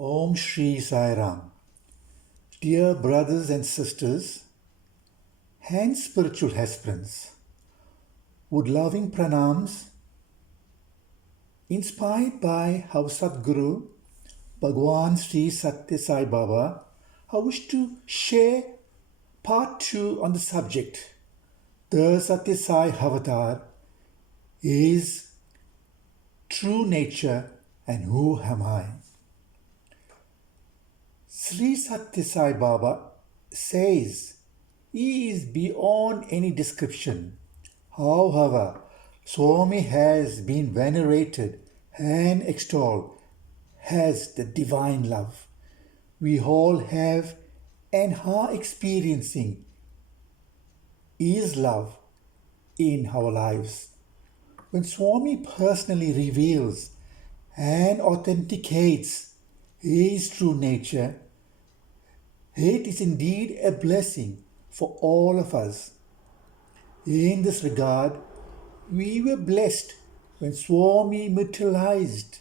Om Shri Sai Ram. Dear brothers and sisters and spiritual aspirants, would loving pranams inspired by our Sadguru, Bhagwan Sri Sathya Sai Baba, I wish to share part 2 on the subject. The Sathya Sai avatar is true nature and who am I? Sri Sathya Sai Baba says he is beyond any description. However, Swami has been venerated and extolled as the divine love. We all have and are experiencing His love in our lives. When Swami personally reveals and authenticates His true nature, it is indeed a blessing for all of us. In this regard, we were blessed when Swami materialized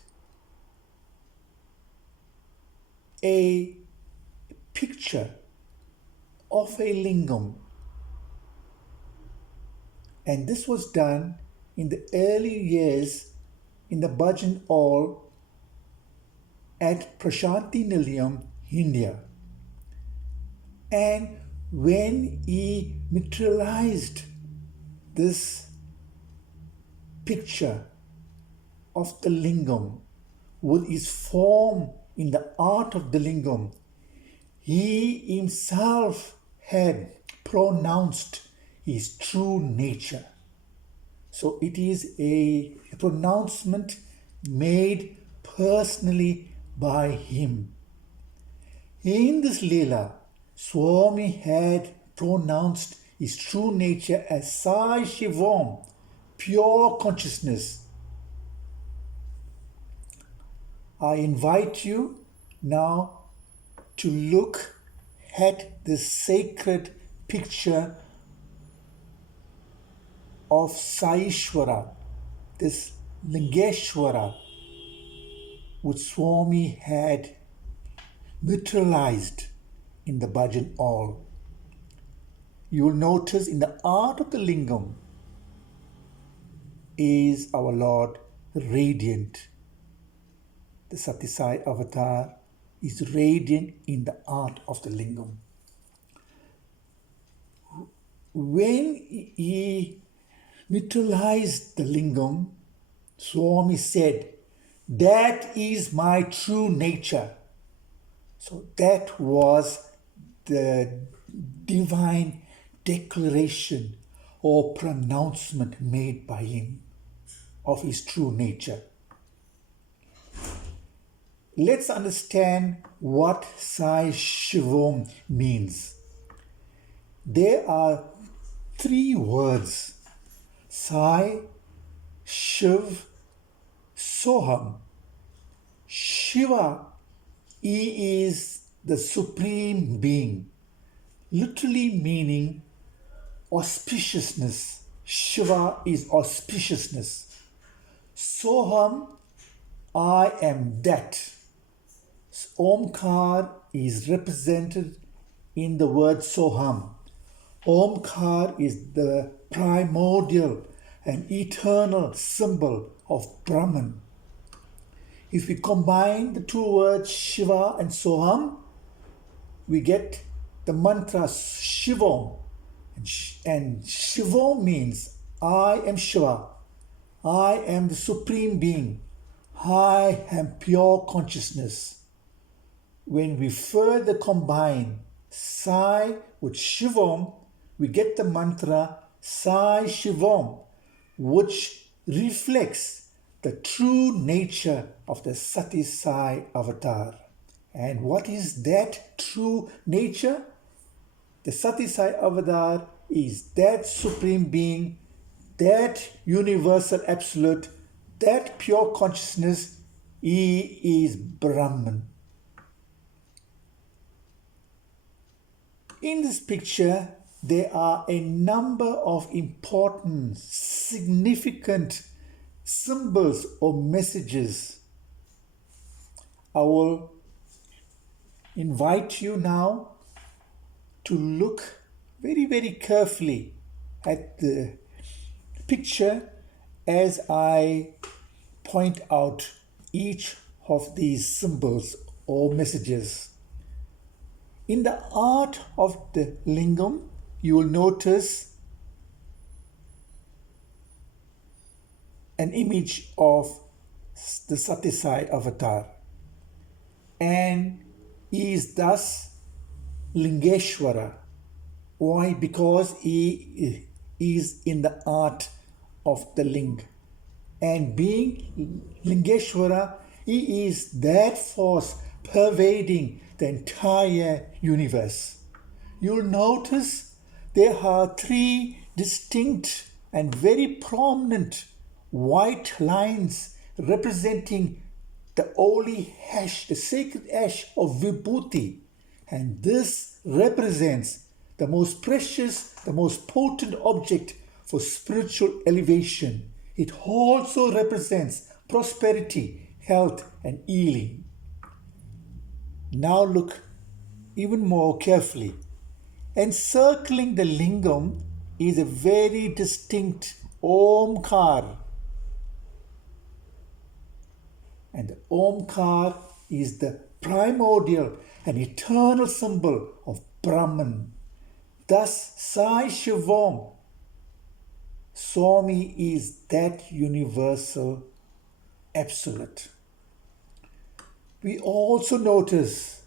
a picture of a lingam, and this was done in the early years in the Bhajan Hall at Prashanti Nilayam, India. And when he materialized this picture of the lingam with his form in the art of the lingam, he himself had pronounced his true nature. So it is a pronouncement made personally by him. In this Leela, Swami had pronounced his true nature as Sai Shivoham, pure consciousness. I invite you now to look at this sacred picture of Saishwara, this Lingeshwara, which Swami had materialized in the Bhajan Hall. You will notice in the art of the lingam is our Lord radiant. The Sathya Sai avatar is radiant in the art of the lingam. When he materialized the lingam, Swami said, "That is my true nature." So that was the divine declaration or pronouncement made by him of his true nature. Let's understand what Sai Shivoham means. There are 3 words: Sai, Shiv, Soham. Shiva, he is the supreme being, literally meaning auspiciousness. Shiva is auspiciousness. Soham, I am that. Omkar is represented in the word Soham. Omkar is the primordial and eternal symbol of Brahman. If we combine the 2 words Shiva and Soham, we get the mantra Shivom. And Shivom means I am Shiva. I am the supreme being. I am pure consciousness. When we further combine Sai with Shivom, we get the mantra Sai Shivom, which reflects the true nature of the Sathya Sai avatar. And what is that true nature? The Sathya Sai avatar is that supreme being, that universal absolute, that pure consciousness. He is Brahman. In this picture, there are a number of important, significant symbols or messages. I will invite you now to look very, very carefully at the picture as I point out each of these symbols or messages. In the art of the lingam, you will notice an image of the Sathya Sai avatar, and he is thus Lingeshwara. Why? Because he is in the art of the ling. And being Lingeshwara, he is that force pervading the entire universe. You'll notice there are three distinct and very prominent white lines representing the holy ash, the sacred ash of Vibhuti. And this represents the most precious, the most potent object for spiritual elevation. It also represents prosperity, health, and healing. Now look even more carefully. Encircling the lingam is a very distinct Omkar. And the Omkar is the primordial and eternal symbol of Brahman. Thus, Sai Shivoham, Swami is that universal absolute. We also notice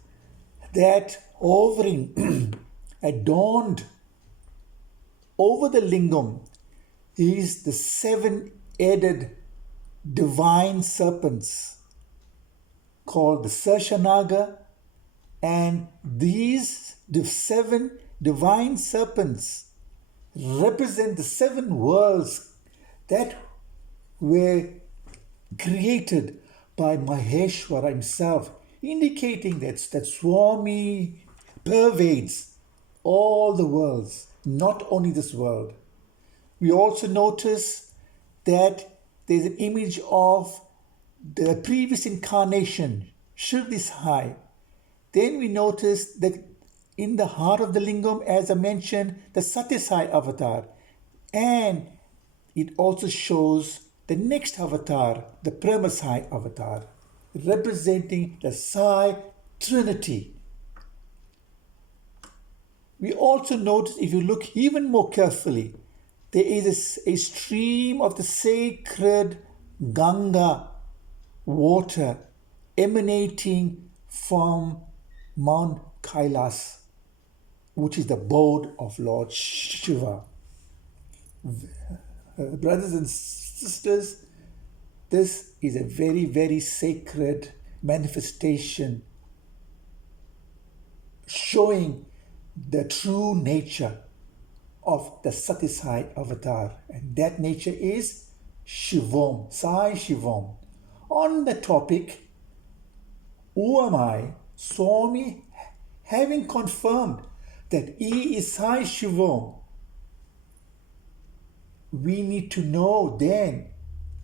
that offering adorned over the lingam is the seven-headed divine serpents called the Sarshanaga, and these seven divine serpents represent the seven worlds that were created by Maheshwara himself, indicating that Swami pervades all the worlds, not only this world. We also notice that there's an image of the previous incarnation, Shirdhi Sai. Then we notice that in the heart of the lingam, as I mentioned, the Sathya Sai avatar. And it also shows the next avatar, the Prema Sai avatar, representing the Sai Trinity. We also notice, if you look even more carefully, there is a stream of the sacred Ganga water emanating from Mount Kailas, which is the abode of Lord Shiva. Brothers and sisters, this is a very, very sacred manifestation showing the true nature of the Sathya Sai avatar, and that nature is Shivoham, Sai Shivoham. On the topic, who am I? Swami, having confirmed that he is Sai Shivoham, we need to know then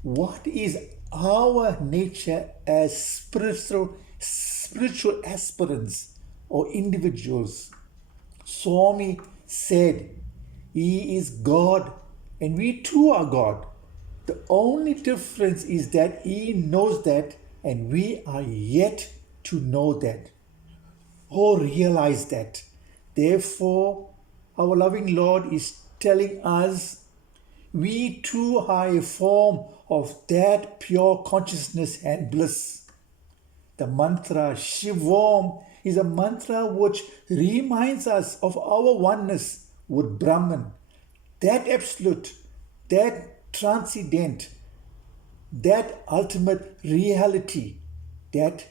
what is our nature as spiritual aspirants or individuals. Swami said he is God and we too are God. The only difference is that he knows that and we are yet to know that or realize that. Therefore, our loving Lord is telling us we too are a form of that pure consciousness and bliss. The mantra Shivoham is a mantra which reminds us of our oneness with Brahman, that absolute, that transcendent, that ultimate reality, that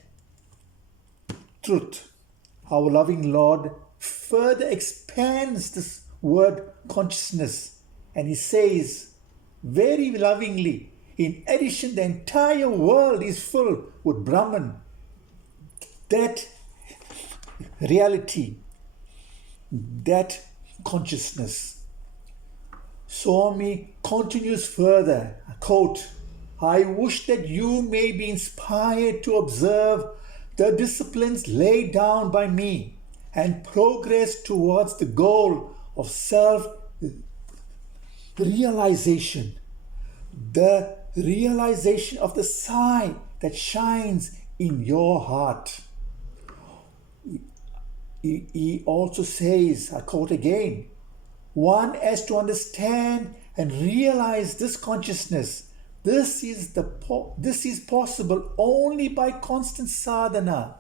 truth. Our loving Lord further expands this word consciousness, and he says very lovingly, in addition, the entire world is full with Brahman, that reality, that consciousness. Swami continues further, quote, I wish that you may be inspired to observe the disciplines laid down by me and progress towards the goal of self realization, the realization of the Sai that shines in your heart. He also says, I quote again, one has to understand and realize this consciousness. This is possible only by constant sadhana.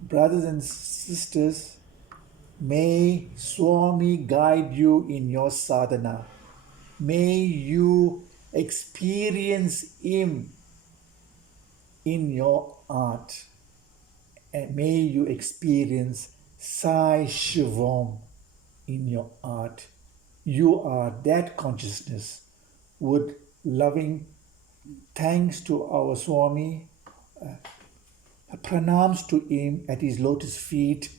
Brothers and sisters, may Swami guide you in your sadhana. May you experience Him in your art. And may you experience Sai Shivoham in your art. You are that consciousness. With loving thanks to our Swami, pranams to him at his lotus feet.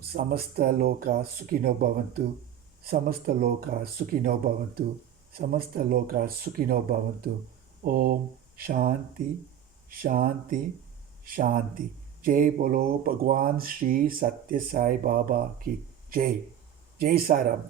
Samasta loka sukhino bhavantu. Samasta loka sukhino bhavantu. Samasta loka sukhino bhavantu. Om Shanti, Shanti, Shanti. Jai Bolo Bhagwan Shri Sathya Sai Baba ki Jai. Jai Saram.